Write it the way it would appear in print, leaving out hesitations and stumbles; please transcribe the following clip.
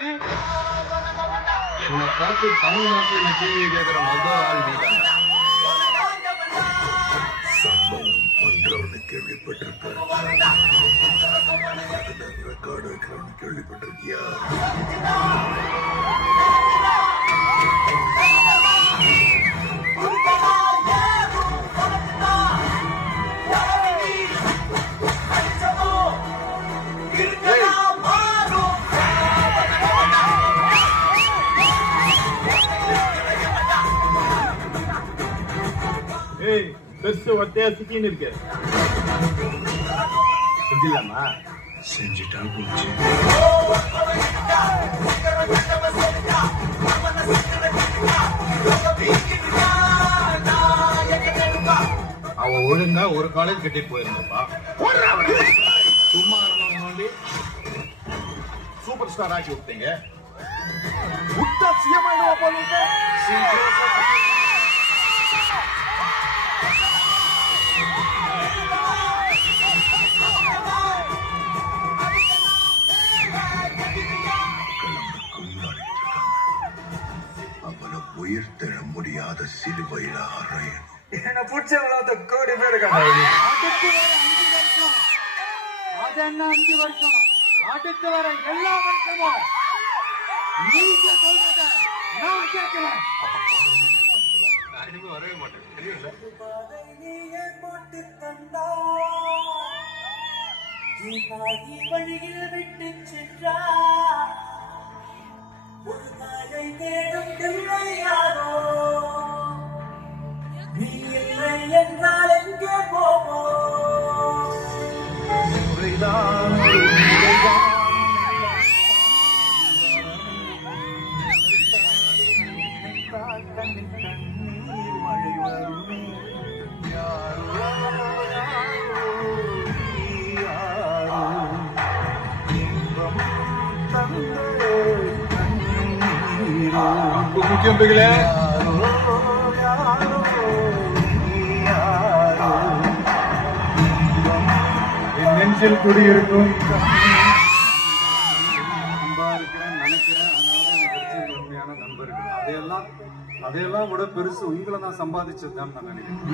நீ உன்னை பார்த்து தமிழ்நாட்டில் கேள்வி கேட்கிற முதல் ஆள் நீதான். சம்பவம் பண்றவனு கேள்விப்பட்டிருக்க, ரெக்கார்டு வைக்கிறவனு கேள்விப்பட்டிருக்கியா? பெருசு ஒத்தையா சிக்கின்னு இருக்கு. செஞ்சிடலாமா? செஞ்சுட்டா போச்சு. அவன் ஒழுங்கா ஒரு காலேஜ் கட்டிட்டு போயிருந்தப்பா. சும்மா இருந்தவங்க சூப்பர் ஸ்டார் ஆக்கி விட்டீங்க. விட்டா சிஎம் ஆயிடுவா போல. அவனை உயிர் தர முடியாத சிலுவையில அறையணும். என்ன பிடிச்சவங்கள கோடி பேர் இருக்காங்க. 5 வருஷம் அடுத்து வர எல்லா வருஷமும் நீங்க சொல்றத நான் கேட்கிறேன். வரவே மாட்டேன், தெரியல. வழியில் விட்டு சென்றா ஒரு தாயை தேடும் பிள்ளையாரோ, நீ இல்லை என்றால் எங்கே போவோம்? முக்கியம் பிகல என் நெஞ்சில் குடியிருக்கும் அன்பா இருக்கிறேன் நினைக்கிறேன். அதனால உண்மையான நண்பர்கள் அதையெல்லாம் விட பெருசு உங்களை நான் சம்பாதிச்சதுதான் நான் நினைக்கிறேன்.